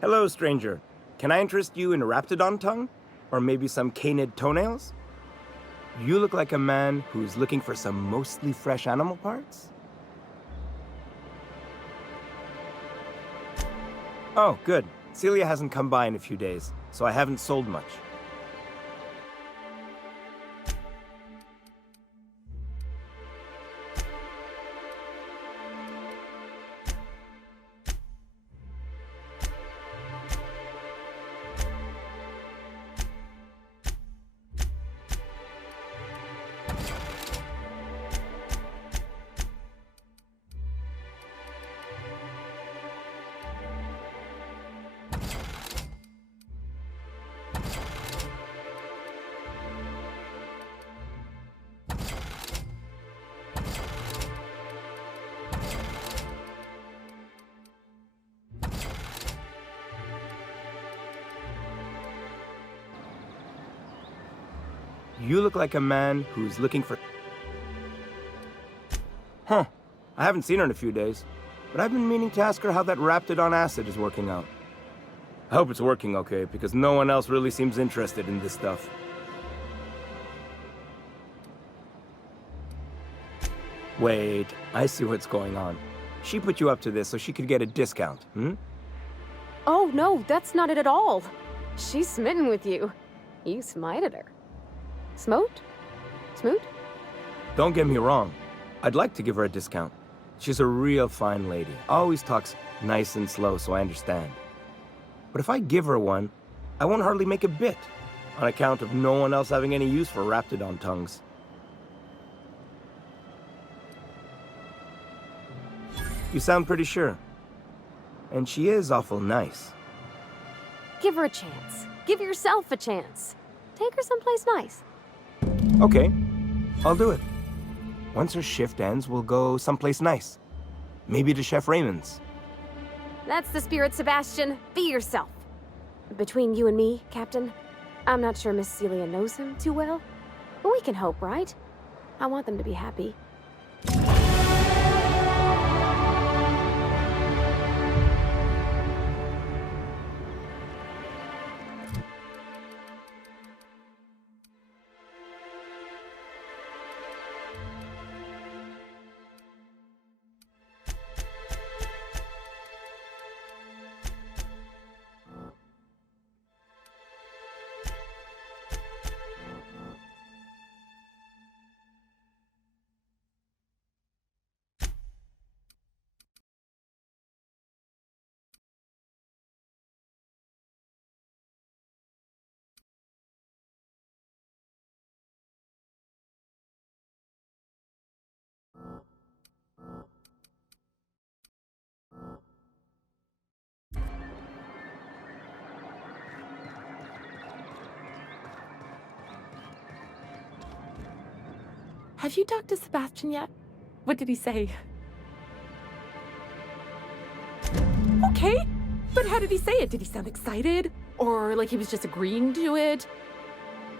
Hello, stranger. Can I interest you in raptidon tongue? Or maybe some canid toenails? You look like a man who's looking for some mostly fresh animal parts? Oh, good. Celia hasn't come by in a few days, so I haven't sold much. You look like a man who's looking for... Huh. I haven't seen her in a few days, but I've been meaning to ask her how that raptidon acid is working out. I hope it's working okay, because no one else really seems interested in this stuff. Wait, I see what's going on. She put you up to this so she could get a discount, hmm? Oh, no, that's not it at all. She's smitten with you. You smited her. Smote? Smoot? Don't get me wrong. I'd like to give her a discount. She's a real fine lady. Always talks nice and slow, so I understand. But if I give her one, I won't hardly make a bit, on account of no one else having any use for raptidon tongues. You sound pretty sure. And she is awful nice. Give her a chance. Give yourself a chance. Take her someplace nice. Okay, I'll do it. Once her shift ends, we'll go someplace nice. Maybe to Chef Raymond's. That's the spirit, Sebastian. Be yourself. Between you and me, Captain, I'm not sure Miss Celia knows him too well, but we can hope, right? I want them to be happy. Have you talked to Sebastian yet? What did he say? Okay, but how did he say it? Did he sound excited? Or like he was just agreeing to it?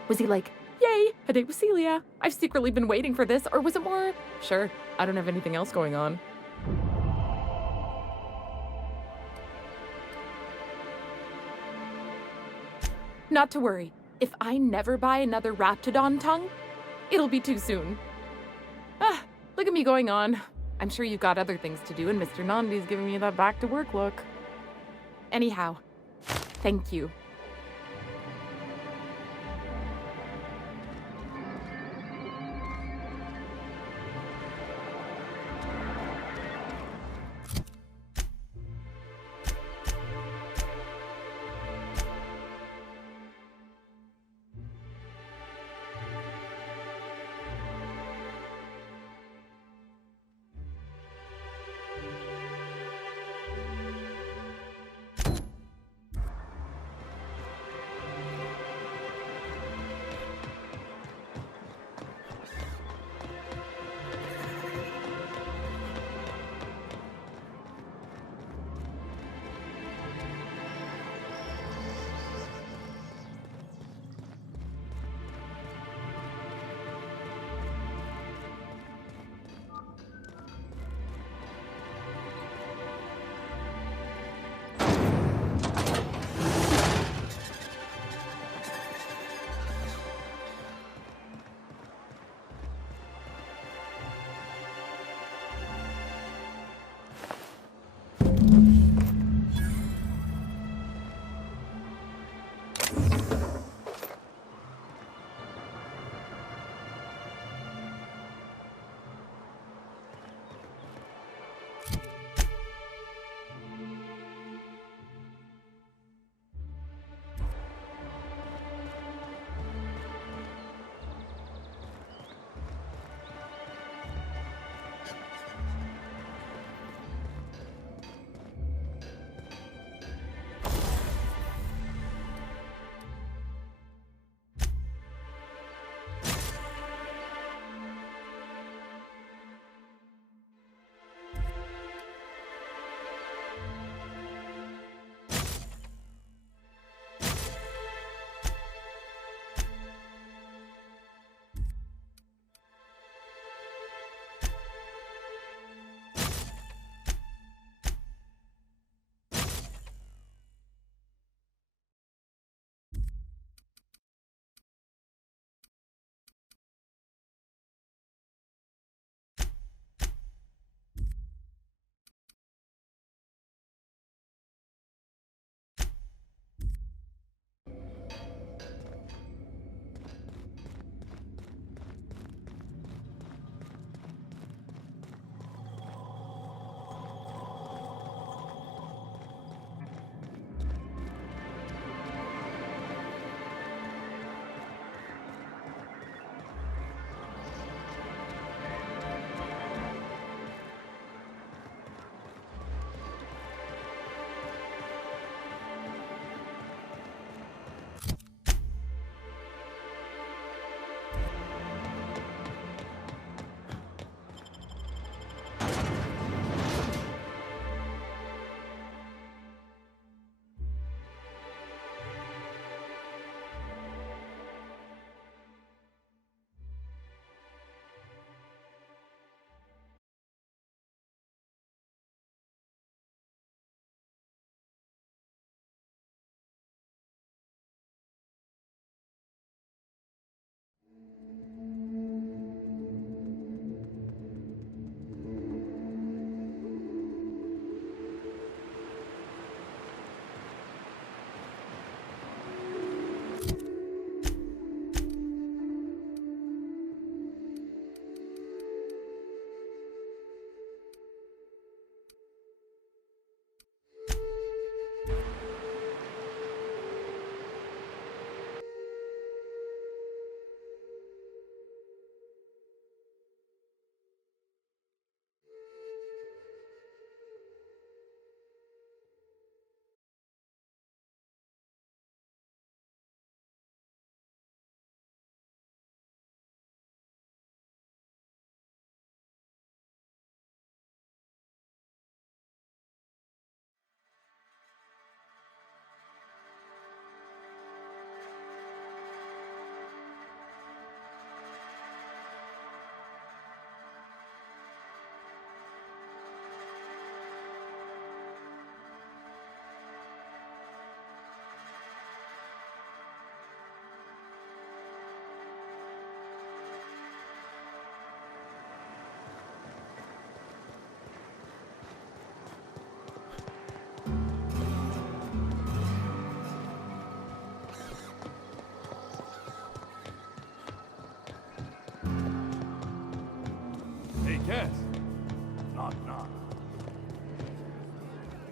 Was he like, yay, a date with Celia. I've secretly been waiting for this. Or was it more, sure, I don't have anything else going on. Not to worry. If I never buy another raptidon tongue, it'll be too soon. Ah, look at me going on. I'm sure you've got other things to do, and Mr. Nandi's giving me that back-to-work look. Anyhow, thank you.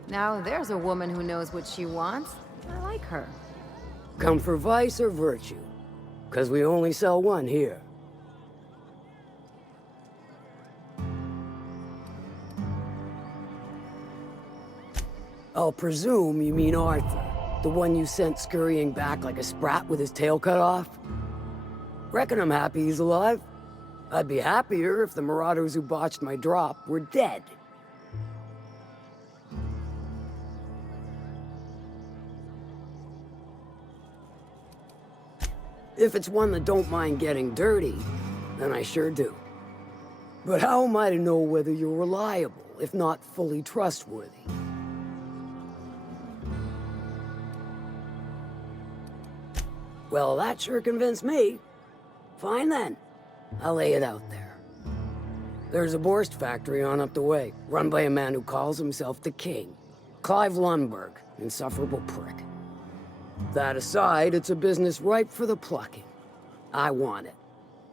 Now there's a woman who knows what she wants. I like her. Come for vice or virtue? 'Cause we only sell one here. I'll presume you mean Arthur, the one you sent scurrying back like a sprat with his tail cut off? Reckon I'm happy he's alive. I'd be happier if the marauders who botched my drop were dead. If it's one that don't mind getting dirty, then I sure do. But how am I to know whether you're reliable, if not fully trustworthy? Well, that sure convinced me. Fine then. I'll lay it out there. There's a Borst factory on up the way, run by a man who calls himself the King. Clive Lundberg, insufferable prick. That aside, it's a business ripe for the plucking. I want it.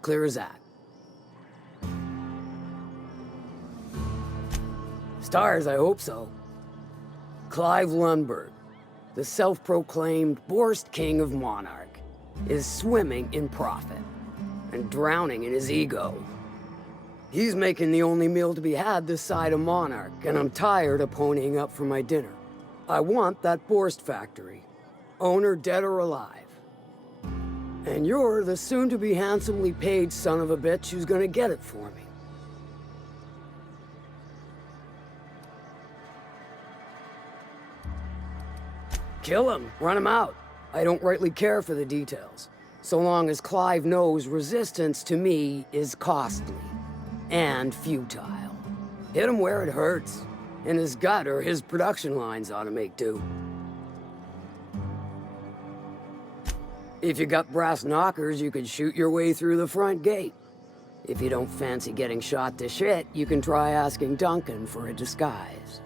Clear as that. Stars, I hope so. Clive Lundberg, the self-proclaimed Borst King of Monarch, is swimming in profit and drowning in his ego. He's making the only meal to be had this side of Monarch, and I'm tired of ponying up for my dinner. I want that Borst factory, owner dead or alive. And you're the soon-to-be handsomely paid son of a bitch who's gonna get it for me. Kill him, run him out. I don't rightly care for the details, so long as Clive knows resistance to me is costly and futile. Hit him where it hurts, in his gut or his production lines ought to make do. If you got brass knockers, you could shoot your way through the front gate. If you don't fancy getting shot to shit, you can try asking Duncan for a disguise.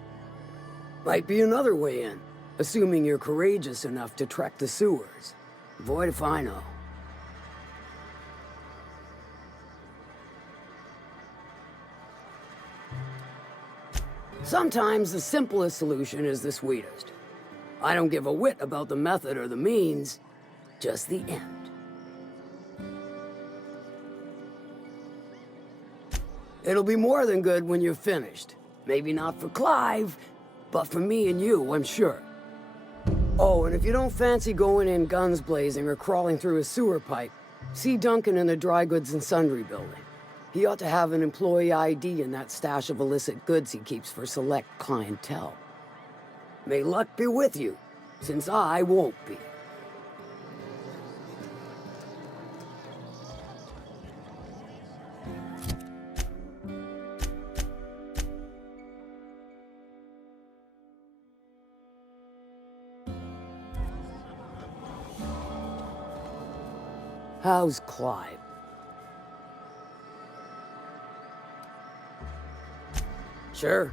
Might be another way in, assuming you're courageous enough to trek the sewers. Void if I know. Sometimes the simplest solution is the sweetest. I don't give a whit about the method or the means, just the end. It'll be more than good when you're finished. Maybe not for Clive, but for me and you, I'm sure. Oh, and if you don't fancy going in guns blazing or crawling through a sewer pipe, see Duncan in the Dry Goods and Sundry building. He ought to have an employee ID in that stash of illicit goods he keeps for select clientele. May luck be with you, since I won't be. How's Clive? Sure.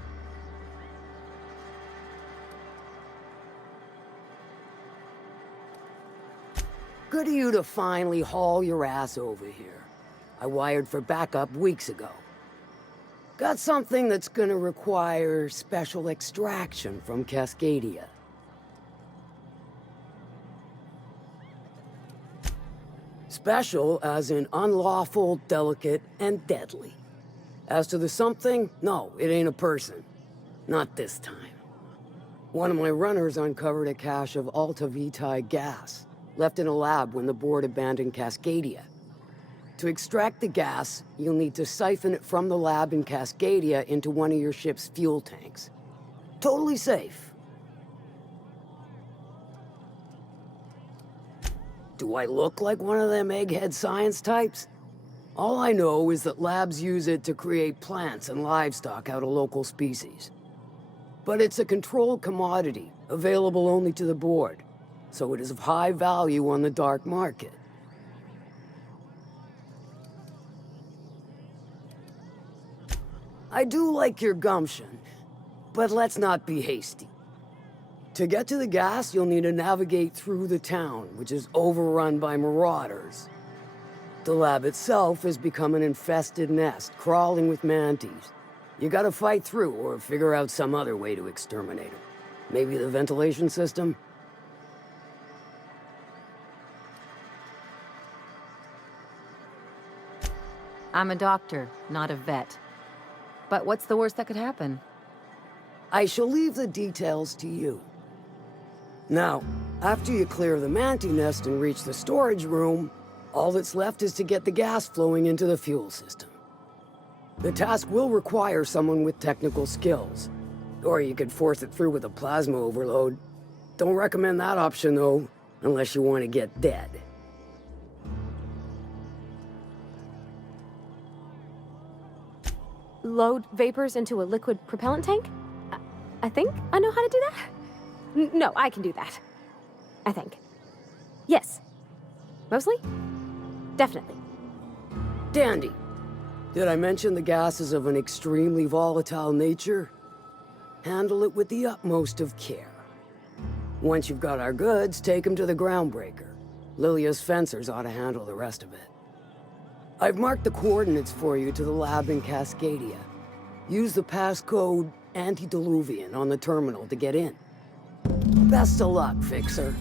Good of you to finally haul your ass over here. I wired for backup weeks ago. Got something that's gonna require special extraction from Cascadia. Special as in unlawful, delicate, and deadly. As to the something, no, it ain't a person. Not this time. One of my runners uncovered a cache of Alta Vitae gas, left in a lab when the board abandoned Cascadia. To extract the gas, you'll need to siphon it from the lab in Cascadia into one of your ship's fuel tanks. Totally safe. Do I look like one of them egghead science types? All I know is that labs use it to create plants and livestock out of local species. But it's a controlled commodity, available only to the board, so it is of high value on the dark market. I do like your gumption, but let's not be hasty. To get to the gas, you'll need to navigate through the town, which is overrun by marauders. The lab itself has become an infested nest, crawling with mantis. You gotta fight through or figure out some other way to exterminate them. Maybe the ventilation system? I'm a doctor, not a vet. But what's the worst that could happen? I shall leave the details to you. Now, after you clear the manti nest and reach the storage room, all that's left is to get the gas flowing into the fuel system. The task will require someone with technical skills, or you could force it through with a plasma overload. Don't recommend that option, though, unless you want to get dead. Load vapors into a liquid propellant tank? I think I know how to do that. No, I can do that. I think. Yes. Mostly? Definitely. Dandy. Did I mention the gas is of an extremely volatile nature? Handle it with the utmost of care. Once you've got our goods, take them to the groundbreaker. Lilia's fencers ought to handle the rest of it. I've marked the coordinates for you to the lab in Cascadia. Use the passcode Antediluvian on the terminal to get in. Best of luck, Fixer.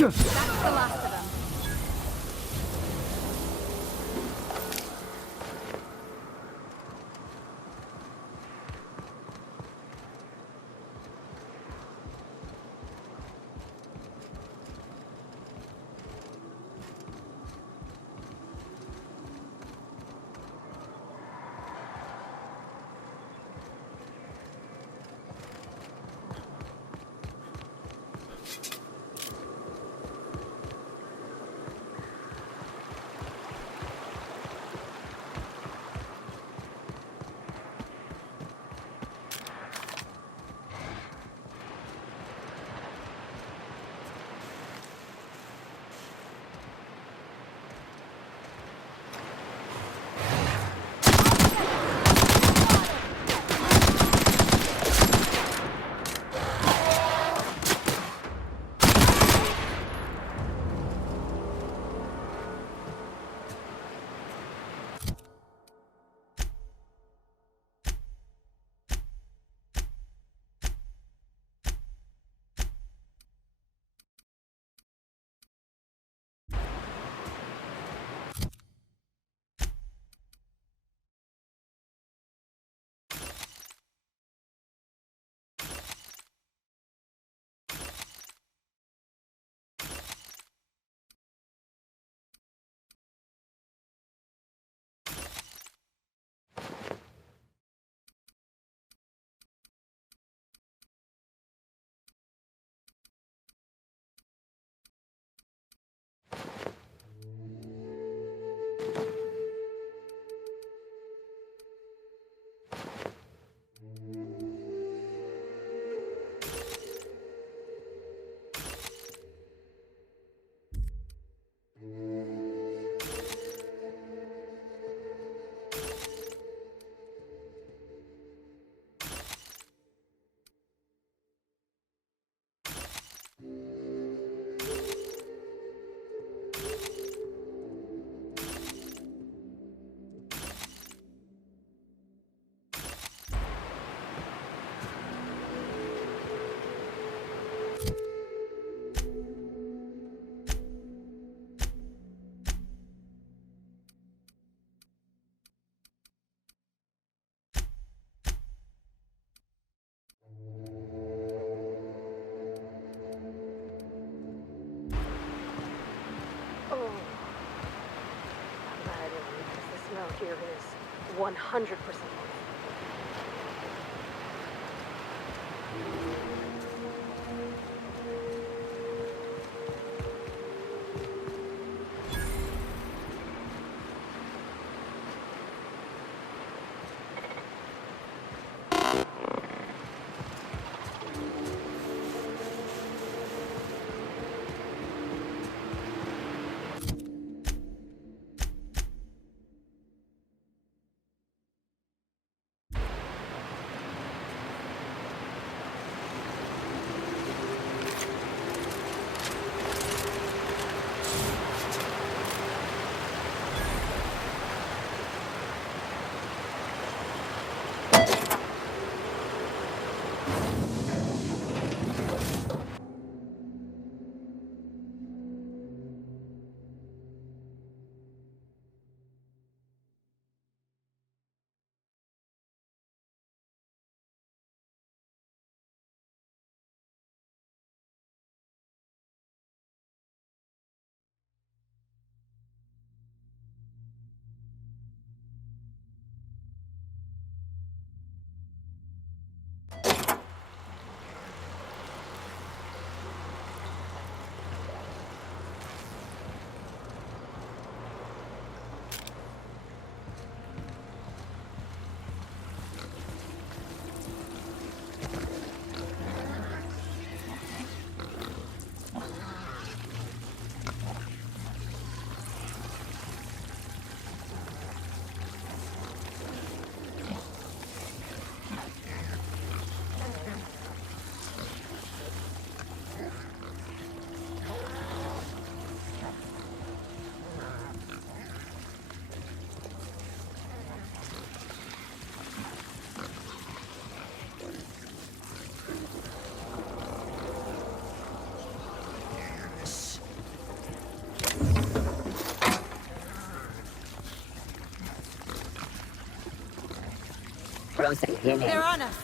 That's the last of them. Here is 100%. They're on us.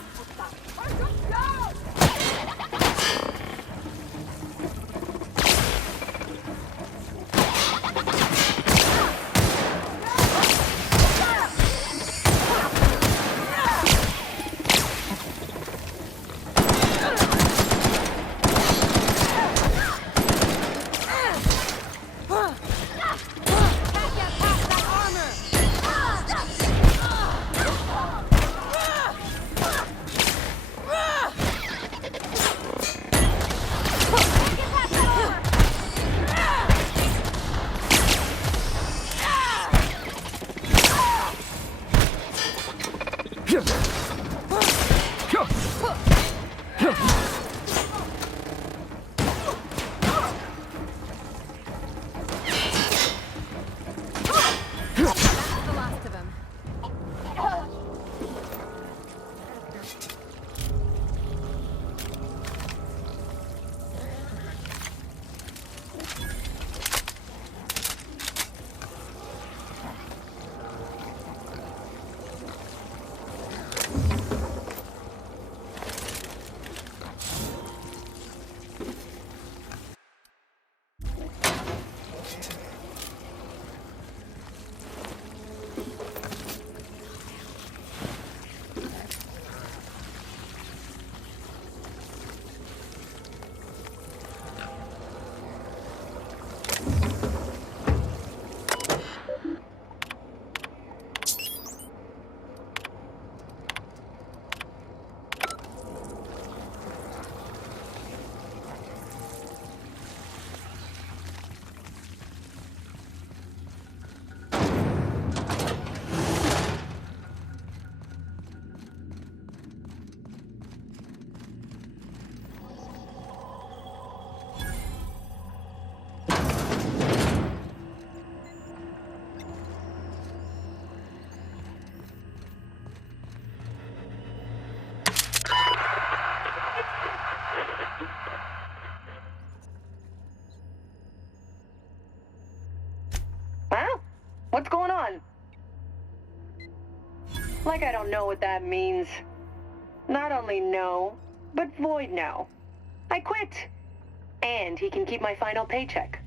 Huh? What's going on? Like I don't know what that means. Not only no, but void no. I quit. And he can keep my final paycheck.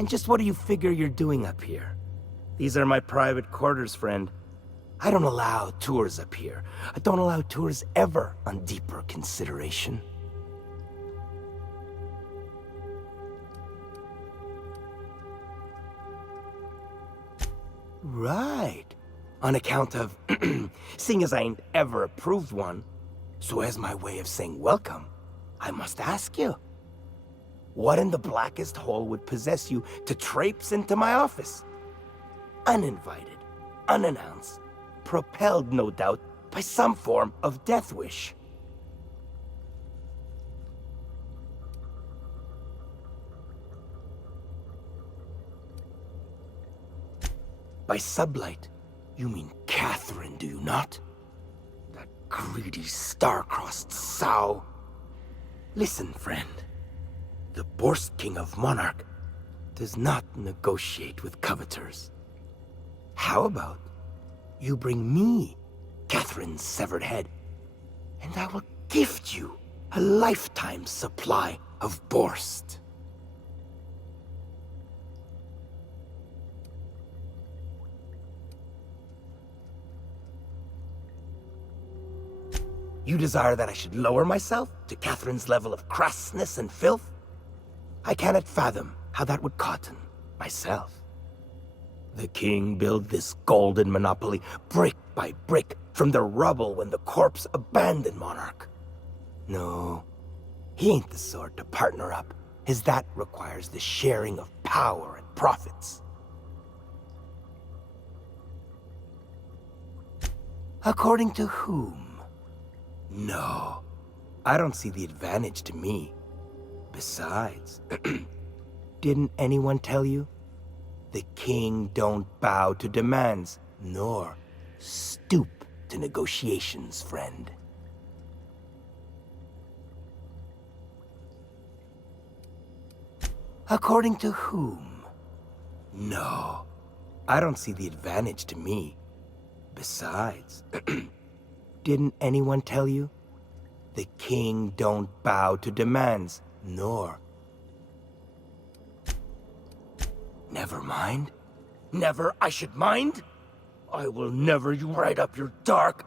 And just what do you figure you're doing up here? These are my private quarters, friend. I don't allow tours up here. I don't allow tours ever on deeper consideration. Right. On account of, seeing as I ain't ever approved one, so as my way of saying welcome, I must ask you. What in the blackest hole would possess you to traipse into my office? Uninvited, unannounced, propelled, no doubt, by some form of death wish. By sublight, you mean Catherine, do you not? That greedy, star-crossed sow. Listen, friend. The Borst King of Monarch does not negotiate with coveters. How about you bring me Catherine's severed head, and I will gift you a lifetime supply of Borst. You desire that I should lower myself to Catherine's level of crassness and filth? I cannot fathom how that would cotton myself. The king built this golden monopoly brick by brick from the rubble when the corpse abandoned Monarch. No, he ain't the sort to partner up, as that requires the sharing of power and profits. According to whom? No, I don't see the advantage to me. Besides, didn't anyone tell you? The king don't bow to demands, nor stoop to negotiations, friend. According to whom? No, I don't see the advantage to me. Besides, didn't anyone tell you? The king don't bow to demands, nor... Never mind. Never I should mind? I will never you right up your dark...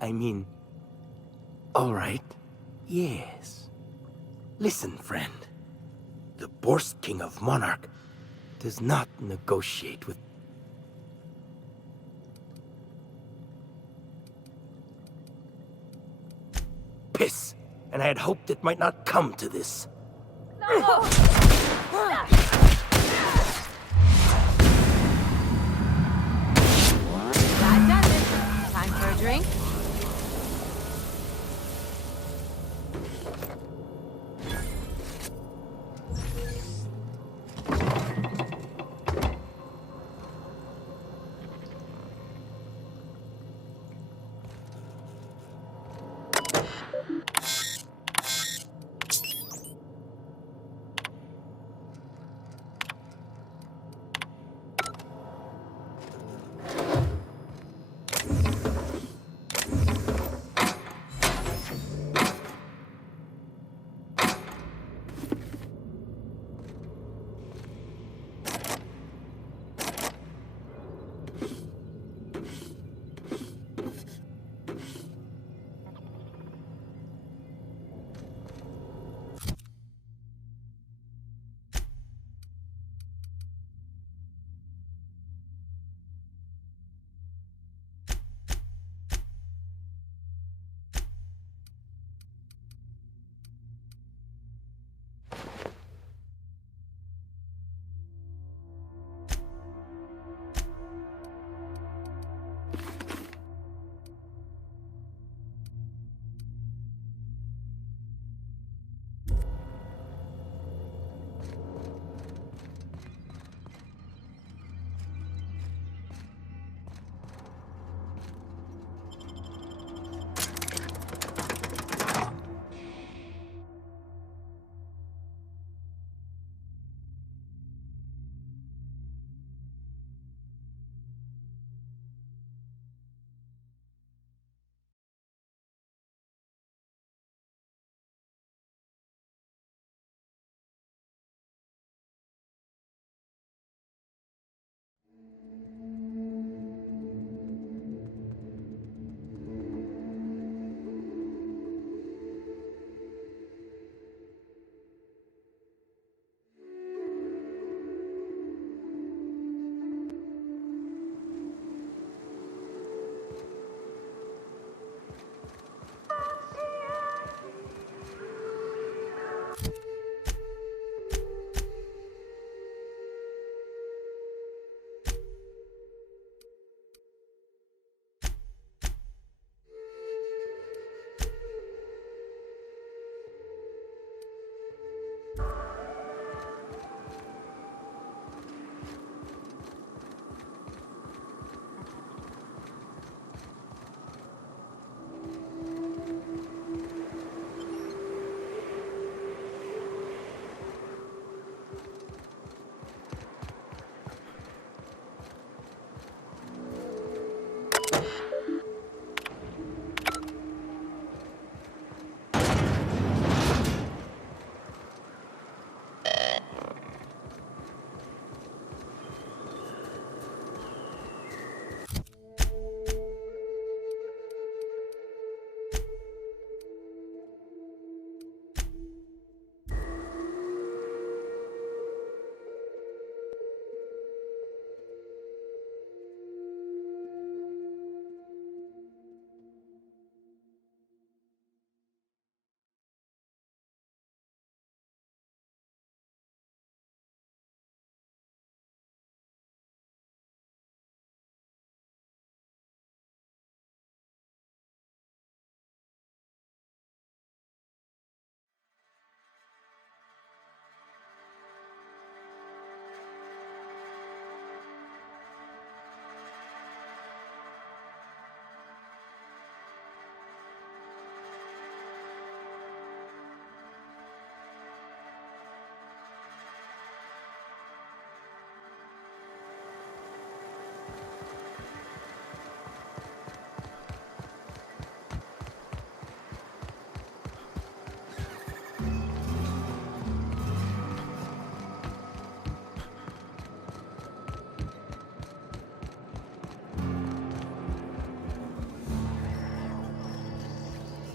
I mean... All right. Yes. Listen, friend. The Borst King of Monarch does not negotiate with... Piss! And I had hoped it might not come to this. I've done it. Time for a drink?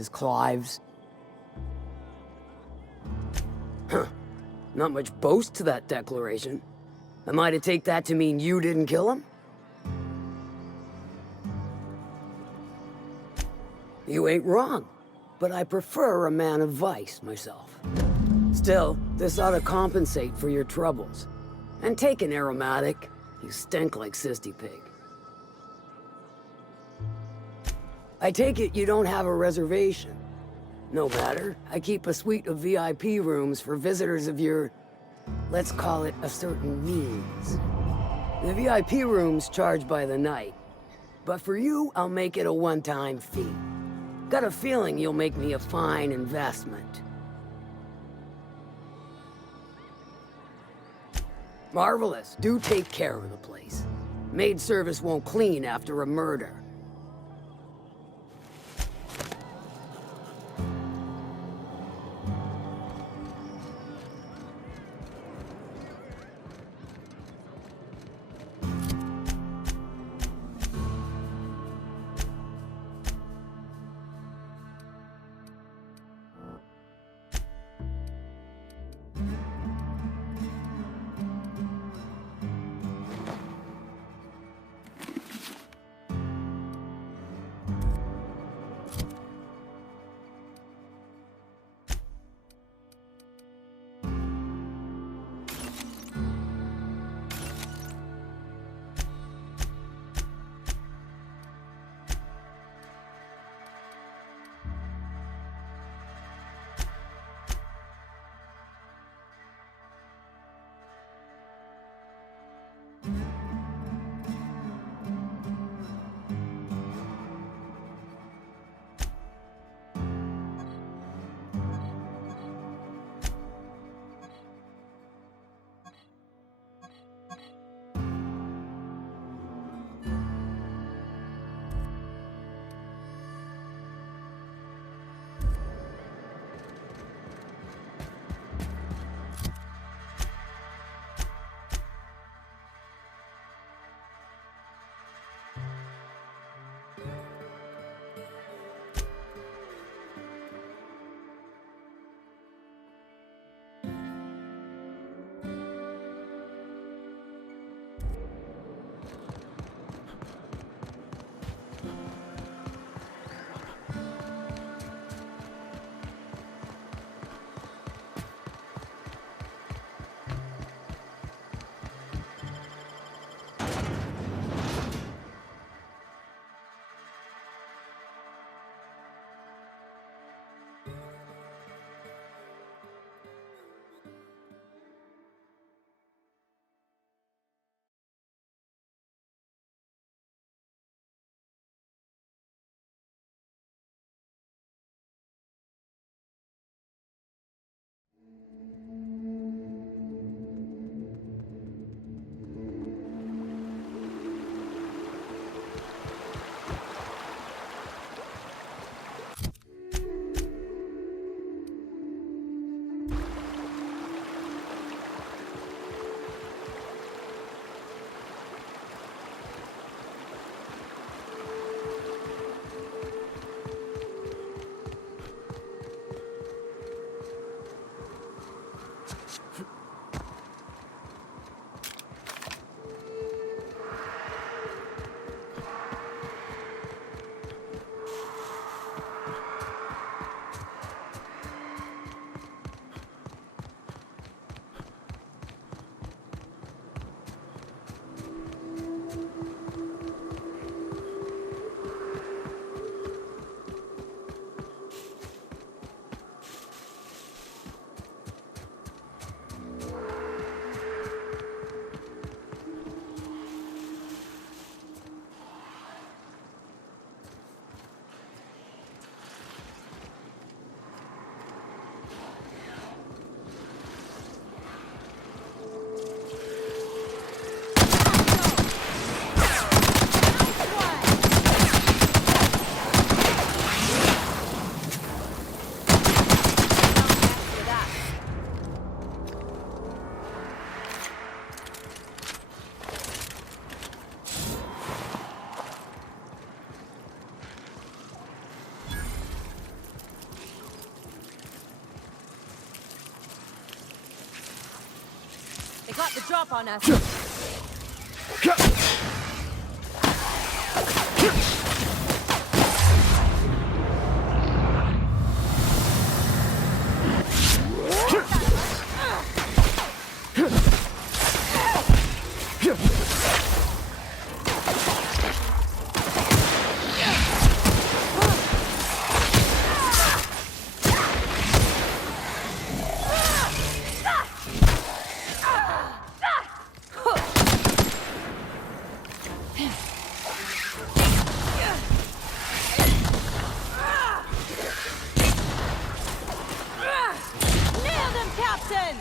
as Clive's. Huh. Not much boast to that declaration. Am I to take that to mean you didn't kill him? You ain't wrong, but I prefer a man of vice myself. Still, this ought to compensate for your troubles. And take an aromatic. You stink like Sisty Pig. I take it you don't have a reservation. No matter, I keep a suite of VIP rooms for visitors of your, let's call it a certain means. The VIP rooms charge by the night, but for you, I'll make it a one-time fee. Got a feeling you'll make me a fine investment. Marvelous. Do take care of the place. Maid service won't clean after a murder. They got the drop on us. Nailed him, Captain!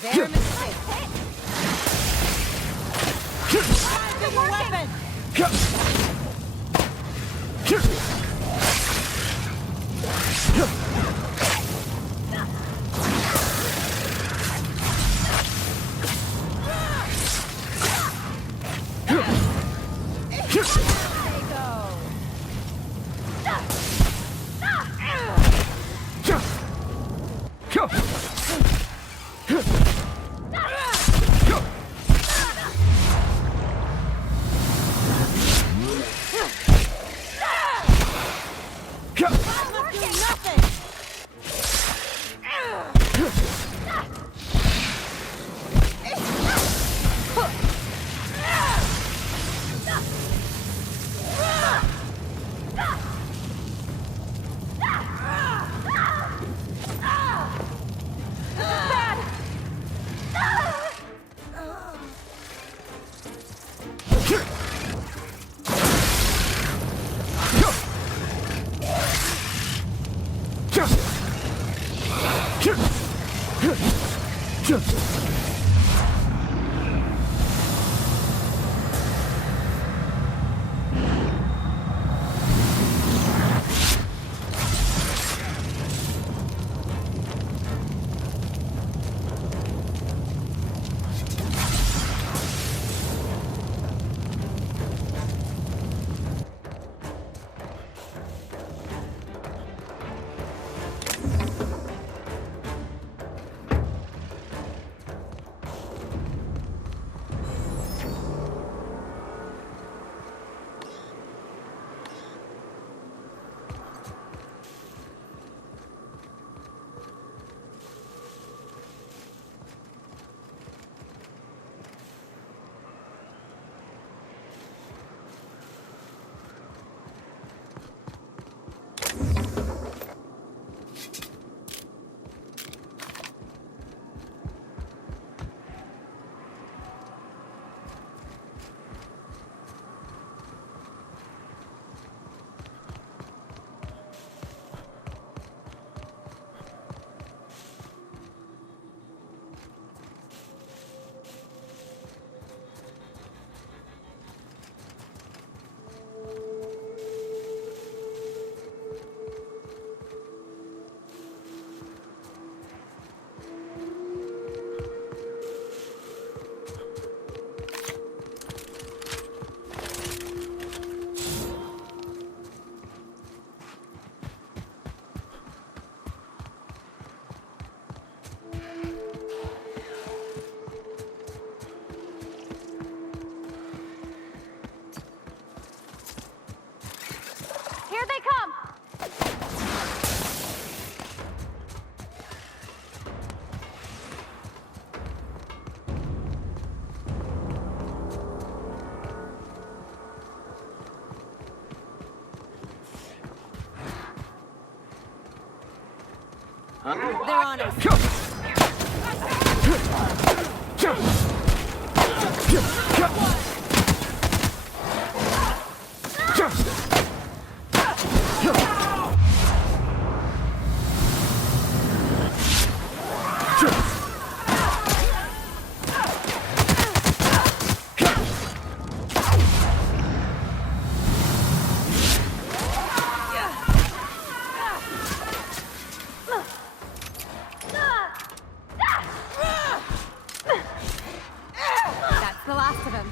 Their mistake. Find your weapon! They're on us. That's the last of them.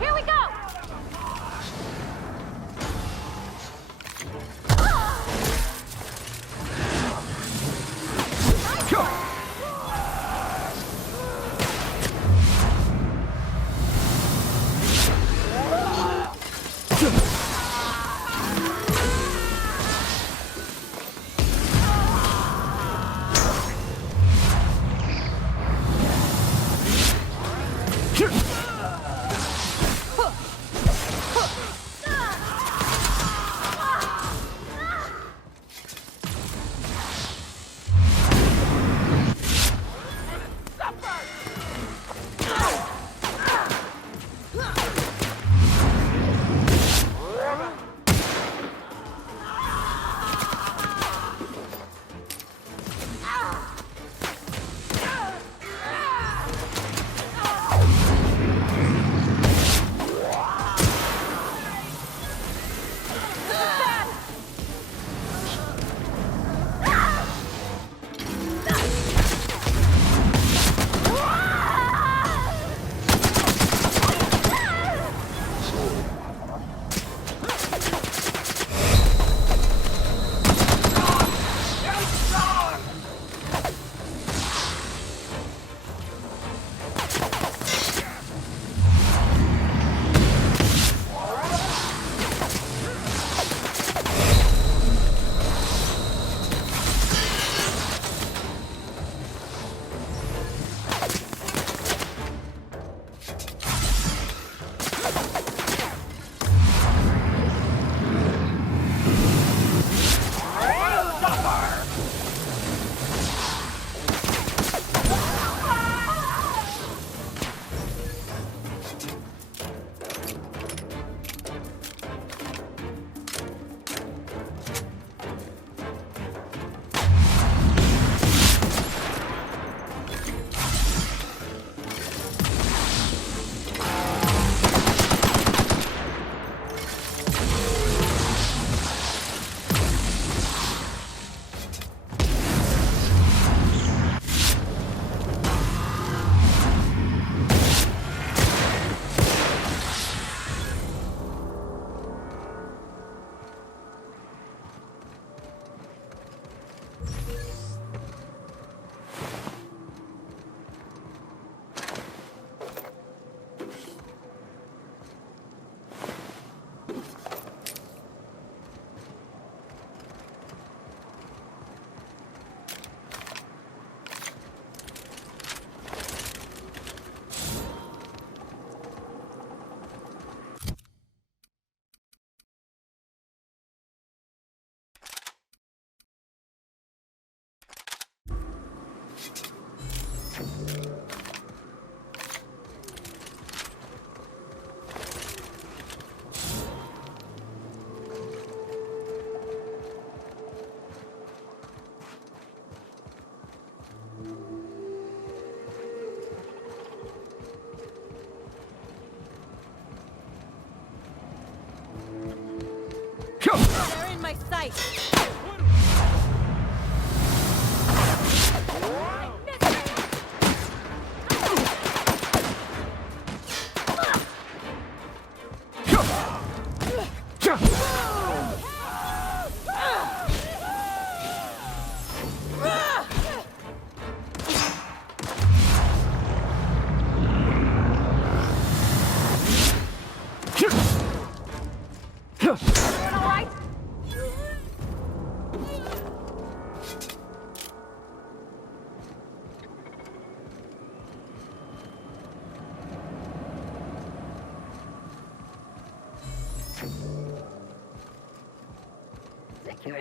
Here we go! They're in my sight.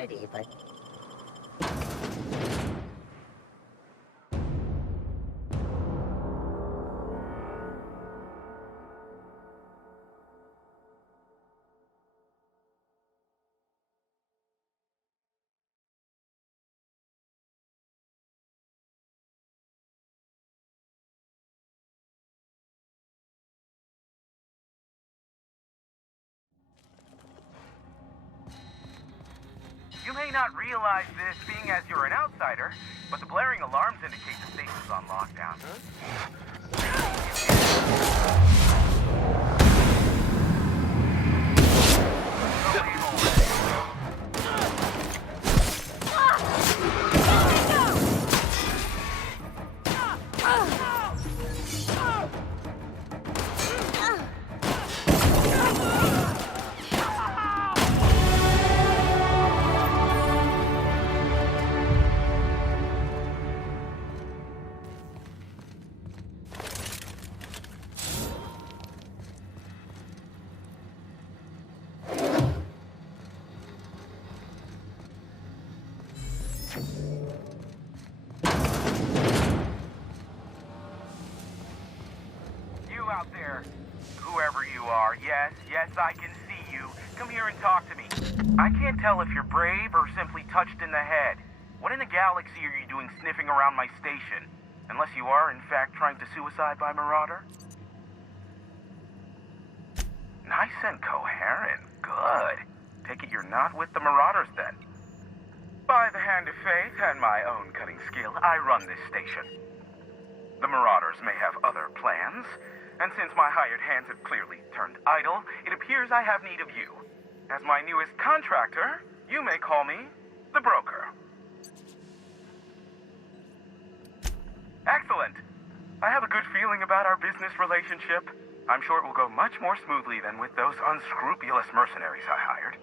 pretty, but... You may not realize this being as you're an outsider, but the blaring alarms indicate the station's on lockdown. You out there, whoever you are, yes, I can see you. Come here and talk to me. I can't tell if you're brave or simply touched in the head. What in the galaxy are you doing sniffing around my station? Unless you are, in fact, trying to suicide by Marauder? Nice and coherent. Good. Take it you're not with the Marauders, then. By the hand of fate and my own cutting skill, I run this station. The Marauders may have other plans, and since my hired hands have clearly turned idle, it appears I have need of you. As my newest contractor, you may call me the Broker. Excellent. I have a good feeling about our business relationship. I'm sure it will go much more smoothly than with those unscrupulous mercenaries I hired.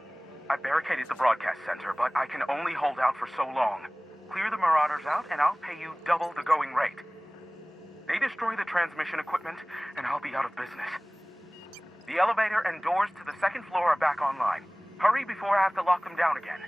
I barricaded the broadcast center, but I can only hold out for so long. Clear the Marauders out, and I'll pay you double the going rate. They destroy the transmission equipment, and I'll be out of business. The elevator and doors to the second floor are back online. Hurry before I have to lock them down again.